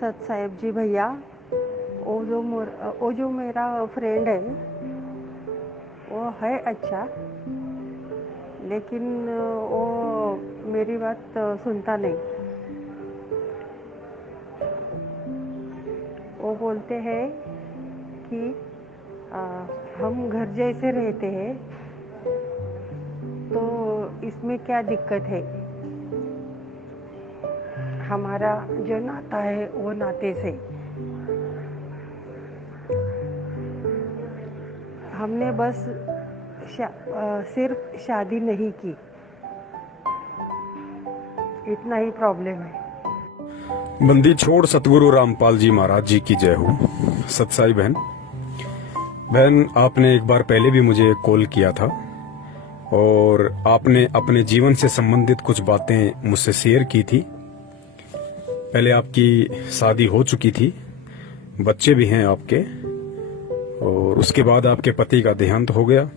सत साहेब जी भैया, वो जो मेरा फ्रेंड है वो है अच्छा, लेकिन वो मेरी बात सुनता नहीं। वो बोलते हैं कि हम घर जैसे रहते हैं, तो इसमें क्या दिक्कत है। हमारा जो नाता है वो नाते से हमने बस सिर्फ शादी नहीं की, इतना ही प्रॉब्लम है। बंदी छोड़ सतगुरु रामपाल जी महाराज जी की जय हो। सतसाई बहन, आपने एक बार पहले भी मुझे कॉल किया था और आपने अपने जीवन से संबंधित कुछ बातें मुझसे शेयर की थी। पहले आपकी शादी हो चुकी थी, बच्चे भी हैं आपके, और उसके बाद आपके पति का देहांत हो गया।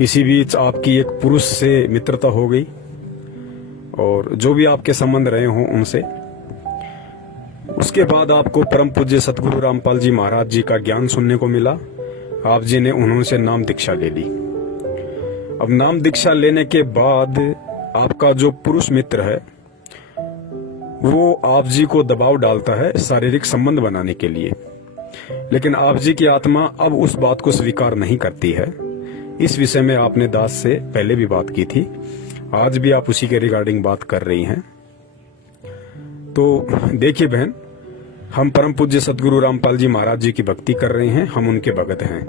इसी बीच आपकी एक पुरुष से मित्रता हो गई और जो भी आपके संबंध रहे हों उनसे। उसके बाद आपको परम पूज्य सतगुरु रामपाल जी महाराज जी का ज्ञान सुनने को मिला। आप जी ने उन्होंने नाम दीक्षा ले ली। अब नाम दीक्षा लेने के बाद आपका जो पुरुष मित्र है वो आप जी को दबाव डालता है शारीरिक संबंध बनाने के लिए, लेकिन आप जी की आत्मा अब उस बात को स्वीकार नहीं करती है। इस विषय में आपने दास से पहले भी बात की थी, आज भी आप उसी के रिगार्डिंग बात कर रही हैं। तो देखिए बहन, हम परम पूज्य सतगुरु रामपाल जी महाराज जी की भक्ति कर रहे हैं, हम उनके भगत हैं।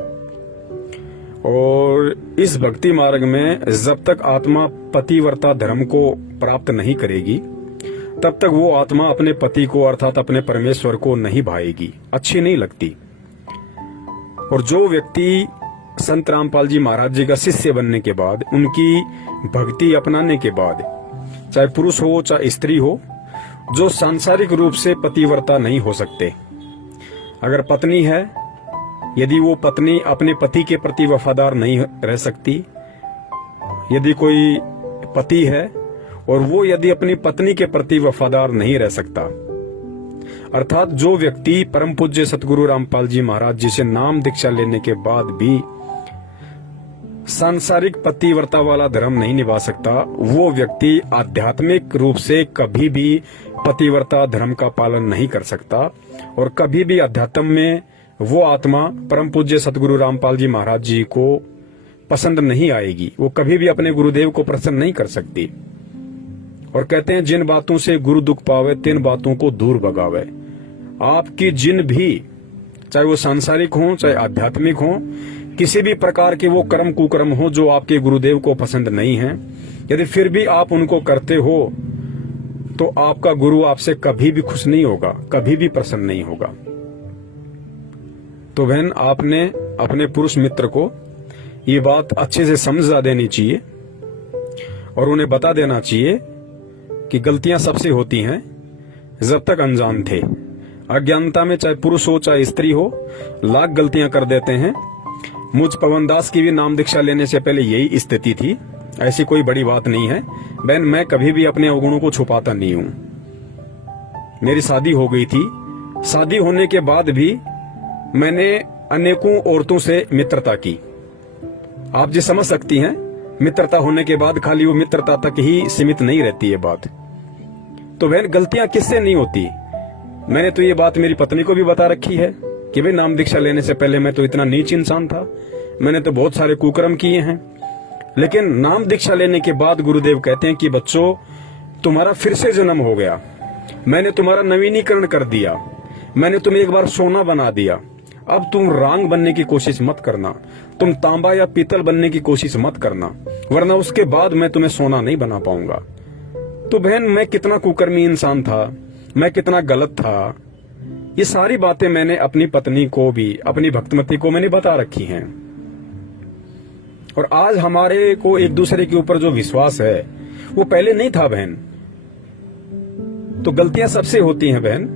और इस भक्ति मार्ग में जब तक आत्मा पतिव्रता धर्म को प्राप्त नहीं करेगी तब तक वो आत्मा अपने पति को अर्थात अपने परमेश्वर को नहीं भाएगी, अच्छी नहीं लगती। और जो व्यक्ति संत रामपाल जी महाराज जी का शिष्य बनने के बाद, उनकी भक्ति अपनाने के बाद, चाहे पुरुष हो चाहे स्त्री हो, जो सांसारिक रूप से पतिव्रता नहीं हो सकते, अगर पत्नी है, यदि वो पत्नी अपने पति के प्रति वफादार नहीं रह सकती, यदि कोई पति है और वो यदि अपनी पत्नी के प्रति वफादार नहीं रह सकता, अर्थात जो व्यक्ति परम पूज्य सतगुरु रामपाल जी महाराज जी से नाम दीक्षा लेने के बाद भी सांसारिक पतिव्रता वाला धर्म नहीं निभा सकता, वो व्यक्ति आध्यात्मिक रूप से कभी भी पतिव्रता धर्म का पालन नहीं कर सकता और कभी भी अध्यात्म में वो आत्मा परम पूज्य सतगुरु रामपाल जी महाराज जी को पसंद नहीं आएगी। वो कभी भी अपने गुरुदेव को प्रसन्न नहीं कर सकती। और कहते हैं जिन बातों से गुरु दुख पावे तिन बातों को दूर भगावे। आपकी जिन भी, चाहे वो सांसारिक हो चाहे आध्यात्मिक हो, किसी भी प्रकार के वो कर्म कुकर्म हो जो आपके गुरुदेव को पसंद नहीं है, यदि फिर भी आप उनको करते हो तो आपका गुरु आपसे कभी भी खुश नहीं होगा, कभी भी प्रसन्न नहीं होगा। तो बहन, आपने अपने पुरुष मित्र को ये बात अच्छे से समझा देनी चाहिए और उन्हें बता देना चाहिए कि गलतियां सबसे होती हैं। जब तक अनजान थे, अज्ञानता में चाहे पुरुष हो चाहे स्त्री हो, लाख गलतियां कर देते हैं। मुझ पवन दास की भी नाम दीक्षा लेने से पहले यही स्थिति थी, ऐसी कोई बड़ी बात नहीं है बहन। मैं कभी भी अपने अवगुणों को छुपाता नहीं हूं। मेरी शादी हो गई थी, शादी होने के बाद भी मैंने अनेकों औरतों से मित्रता की। आप जी समझ सकती हैं, मित्रता होने के बाद खाली वो मित्रता तक ही सीमित नहीं रहती है बात। तो बहन, गलतियां किससे नहीं होती। मैंने तो ये बात मेरी पत्नी को भी बता रखी है कि भाई नाम दीक्षा लेने से पहले मैं तो इतना नीच इंसान था, मैंने तो बहुत सारे कुकर्म किए हैं, लेकिन नाम दीक्षा लेने के बाद गुरुदेव कहते हैं कि बच्चों, तुम्हारा फिर से जन्म हो गया, मैंने तुम्हारा नवीनीकरण कर दिया, मैंने तुम्हें एक बार सोना बना दिया। अब तुम रांग बनने की कोशिश मत करना, तुम तांबा या पीतल बनने की कोशिश मत करना, वरना उसके बाद मैं तुम्हें सोना नहीं बना पाऊंगा। तो बहन, मैं कितना कुकर्मी इंसान था, मैं कितना गलत था, ये सारी बातें मैंने अपनी पत्नी को भी, अपनी भक्तमती को मैंने बता रखी हैं। और आज हमारे को एक दूसरे के ऊपर जो विश्वास है वो पहले नहीं था बहन। तो गलतियां सबसे होती हैं बहन,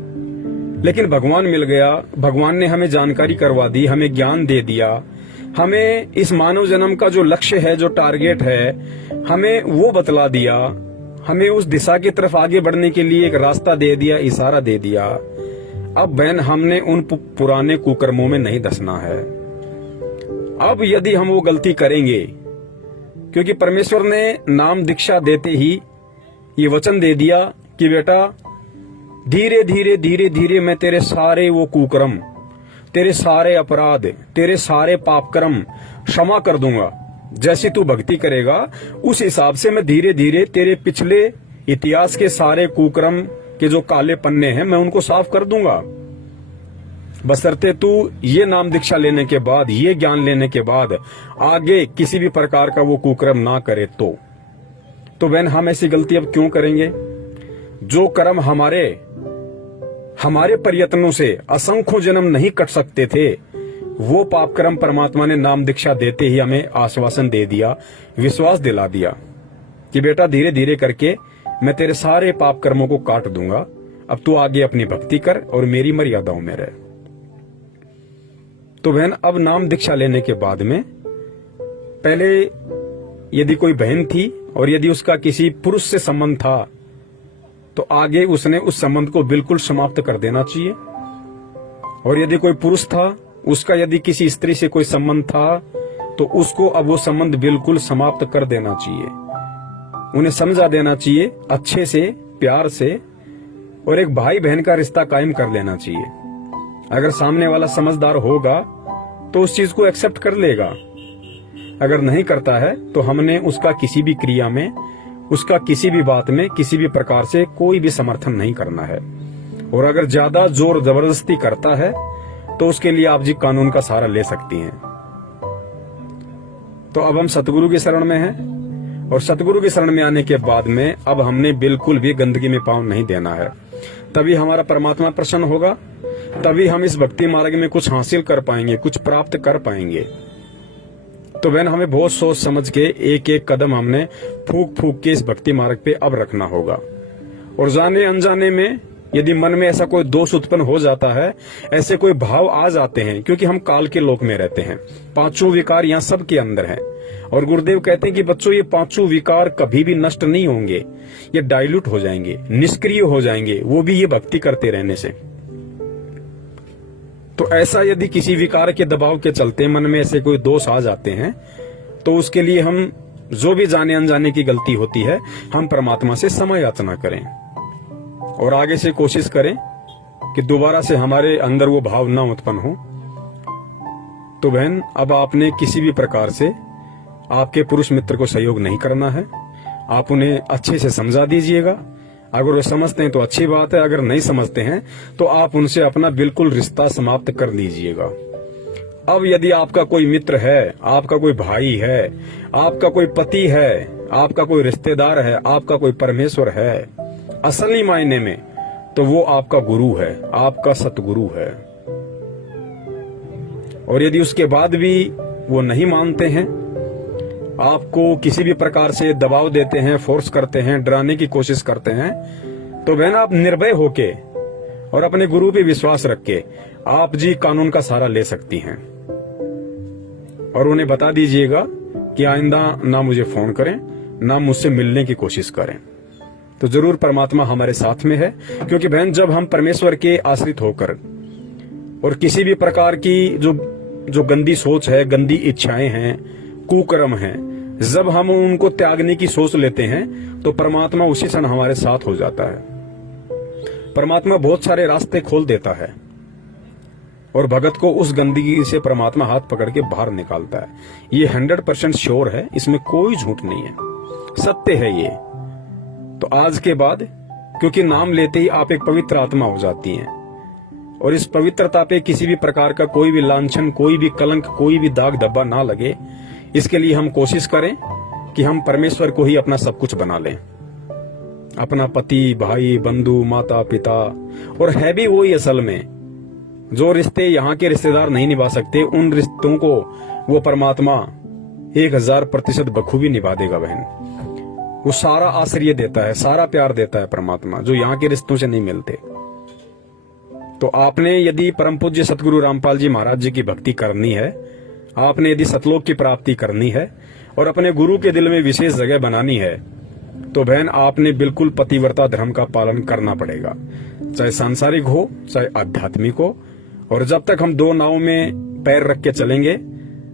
लेकिन भगवान मिल गया, भगवान ने हमें जानकारी करवा दी, हमें ज्ञान दे दिया, हमें इस मानव जन्म का जो लक्ष्य है, जो टारगेट है, हमें वो बतला दिया, हमें उस दिशा की तरफ आगे बढ़ने के लिए एक रास्ता दे दिया, इशारा दे दिया। अब बहन हमने उन पुराने कुकर्मों में नहीं धंसना है। अब यदि हम वो गलती करेंगे, क्योंकि परमेश्वर ने नाम दीक्षा देते ही ये वचन दे दिया कि बेटा धीरे धीरे धीरे धीरे मैं तेरे सारे वो कुकर्म, तेरे सारे अपराध, तेरे सारे पाप कर्म क्षमा कर दूंगा। जैसी तू भक्ति करेगा उस हिसाब से मैं धीरे धीरे तेरे पिछले इतिहास के सारे कुकर्म के जो काले पन्ने हैं मैं उनको साफ कर दूंगा, बशर्ते तू ये नाम दीक्षा लेने के बाद, ये ज्ञान लेने के बाद आगे किसी भी प्रकार का वो कुकर्म ना करे। तो बहन हम ऐसी गलती अब क्यों करेंगे? जो कर्म हमारे प्रयत्नों से असंख्यों जन्म नहीं कट सकते थे, वो पाप कर्म परमात्मा ने नाम दीक्षा देते ही हमें आश्वासन दे दिया, विश्वास दिला दिया कि बेटा धीरे धीरे करके मैं तेरे सारे पाप कर्मों को काट दूंगा। अब तू आगे अपनी भक्ति कर और मेरी मर्यादाओं में रह। तो बहन अब नाम दीक्षा लेने के बाद में पहले यदि कोई बहन थी और यदि उसका किसी पुरुष से संबंध था तो आगे उसने उस संबंध को बिल्कुल समाप्त कर देना चाहिए। और यदि कोई पुरुष था, उसका यदि किसी स्त्री से कोई संबंध था तो उसको अब वो संबंध बिल्कुल समाप्त कर देना चाहिए। उन्हें समझा देना चाहिए अच्छे से, प्यार से, और एक भाई बहन का रिश्ता कायम कर लेना चाहिए। अगर सामने वाला समझदार होगा तो उस चीज को एक्सेप्ट कर लेगा। अगर नहीं करता है तो हमने उसका किसी भी क्रिया में, उसका किसी भी बात में किसी भी प्रकार से कोई भी समर्थन नहीं करना है। और अगर ज्यादा जोर जबरदस्ती करता है तो उसके लिए आप जी कानून का सहारा ले सकती हैं। तो अब हम सतगुरु की शरण में हैं और सतगुरु की शरण में आने के बाद में अब हमने बिल्कुल भी गंदगी में पांव नहीं देना है। तभी हमारा परमात्मा प्रसन्न होगा, तभी हम इस भक्ति मार्ग में कुछ हासिल कर पाएंगे, कुछ प्राप्त कर पाएंगे। तो बहन हमें बहुत सोच समझ के एक एक कदम हमने फूक फूक के इस भक्ति मार्ग पे अब रखना होगा। और जाने अनजाने में यदि मन में ऐसा कोई दोष उत्पन्न हो जाता है, ऐसे कोई भाव आ जाते हैं, क्योंकि हम काल के लोक में रहते हैं, पांचों विकार यहाँ सबके अंदर हैं। और गुरुदेव कहते हैं कि बच्चों ये पांचों विकार कभी भी नष्ट नहीं होंगे, ये डाइल्यूट हो जाएंगे, निष्क्रिय हो जाएंगे, वो भी ये भक्ति करते रहने से। तो ऐसा यदि किसी विकार के दबाव के चलते मन में ऐसे कोई दोष आ जाते हैं तो उसके लिए हम जो भी जाने अनजाने की गलती होती है हम परमात्मा से क्षमा याचना करें और आगे से कोशिश करें कि दोबारा से हमारे अंदर वो भाव ना उत्पन्न हो। तो बहन अब आपने किसी भी प्रकार से आपके पुरुष मित्र को सहयोग नहीं करना है, आप उन्हें अच्छे से समझा दीजिएगा। अगर वो समझते हैं तो अच्छी बात है, अगर नहीं समझते हैं तो आप उनसे अपना बिल्कुल रिश्ता समाप्त कर लीजिएगा। अब यदि आपका कोई मित्र है, आपका कोई भाई है, आपका कोई पति है, आपका कोई रिश्तेदार है, आपका कोई परमेश्वर है असली मायने में, तो वो आपका गुरु है, आपका सतगुरु है। और यदि उसके बाद भी वो नहीं मानते हैं, आपको किसी भी प्रकार से दबाव देते हैं, फोर्स करते हैं, डराने की कोशिश करते हैं, तो बहन आप निर्भय होके और अपने गुरु पे विश्वास रख के आप जी कानून का सहारा ले सकती हैं। और उन्हें बता दीजिएगा कि आइंदा ना मुझे फोन करें, ना मुझसे मिलने की कोशिश करें। तो जरूर परमात्मा हमारे साथ में है, क्योंकि बहन जब हम परमेश्वर के आश्रित होकर और किसी भी प्रकार की जो गंदी सोच है, गंदी इच्छाएं हैं, कुकर्म हैं, जब हम उनको त्यागने की सोच लेते हैं तो परमात्मा उसी क्षण हमारे साथ हो जाता है। परमात्मा बहुत सारे रास्ते खोल देता है और भगत को उस गंदगी से परमात्मा हाथ पकड़ के बाहर निकालता है। ये 100% श्योर है, इसमें कोई झूठ नहीं है, सत्य है ये। तो आज के बाद क्योंकि नाम लेते ही आप एक पवित्र आत्मा हो जाती हैं और इस पवित्रता पे किसी भी प्रकार का कोई भी लांछन, कोई भी कलंक, कोई भी दाग धब्बा ना लगे, इसके लिए हम कोशिश करें कि हम परमेश्वर को ही अपना सब कुछ बना लें, अपना पति, भाई, बंधु, माता, पिता। और है भी वही असल में, जो रिश्ते यहाँ के रिश्तेदार नहीं निभा सकते, उन रिश्तों को वो परमात्मा 1000% बखूबी निभा देगा बहन। वो सारा आश्रय देता है, सारा प्यार देता है परमात्मा, जो यहाँ के रिश्तों से नहीं मिलते। तो आपने यदि परम पूज्य सतगुरु रामपाल जी महाराज जी की भक्ति करनी है, आपने यदि सतलोक की प्राप्ति करनी है और अपने गुरु के दिल में विशेष जगह बनानी है, तो बहन आपने बिल्कुल पतिव्रता धर्म का पालन करना पड़ेगा, चाहे सांसारिक हो चाहे आध्यात्मिक हो। और जब तक हम दो नाव में पैर रख के चलेंगे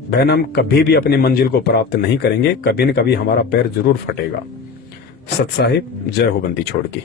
बहन, हम कभी भी अपनी मंजिल को प्राप्त नहीं करेंगे। कभी न कभी हमारा पैर जरूर फटेगा। सत साहिब, जय हो बंदी छोड़ की।